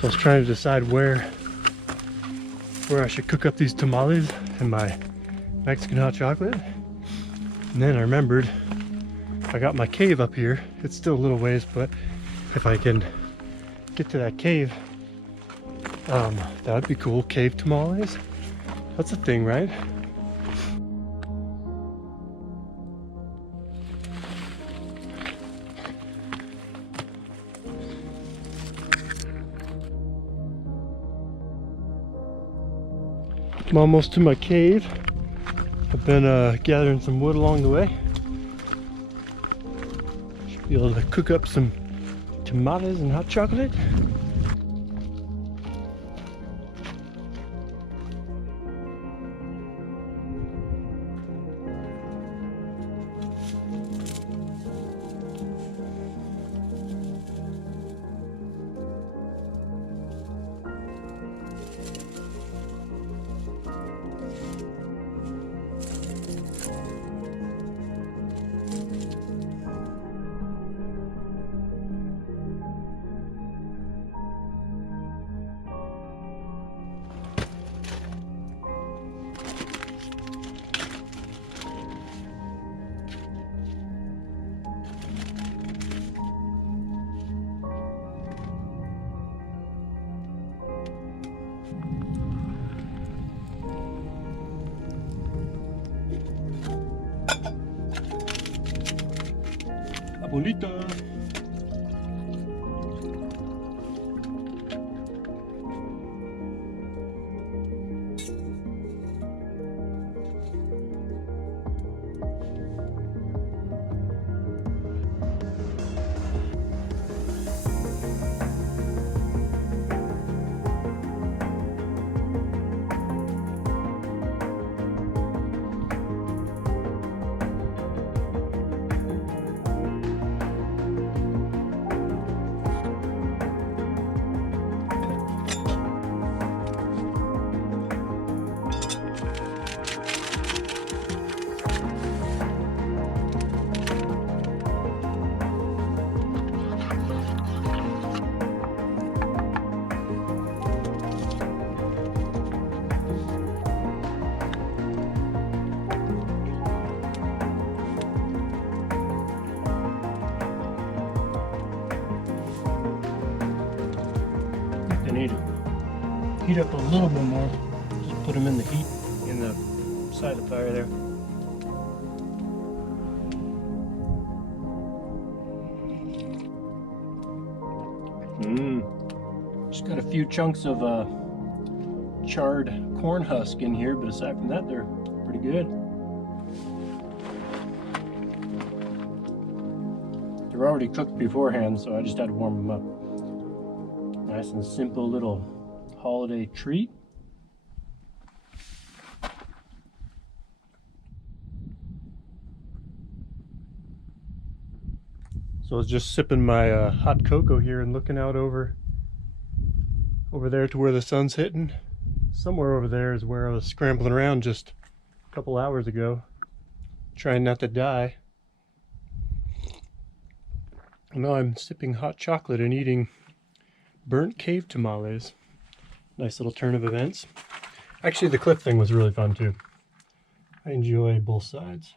So I was trying to decide where I should cook up these tamales and my Mexican hot chocolate. And then I remembered I got my cave up here. It's still a little ways, but if I can get to that cave, that would be cool. Cave tamales. That's a thing, right? I'm almost to my cave. I've been gathering some wood along the way. Should be able to cook up some tamales and hot chocolate. Abuelita. I need to heat up a little bit more. Just put them in the heat in the side of the fire there. Just got a few chunks of charred corn husk in here, but aside from that, they're pretty good. They're already cooked beforehand, so I just had to warm them up. Nice and simple little holiday treat. So I was just sipping my hot cocoa here and looking out over there to where the sun's hitting. Somewhere over there is where I was scrambling around just a couple hours ago, trying not to die. And now I'm sipping hot chocolate and eating burnt cave tamales. Nice little turn of events. Actually, the clip thing was really fun too. I enjoy both sides.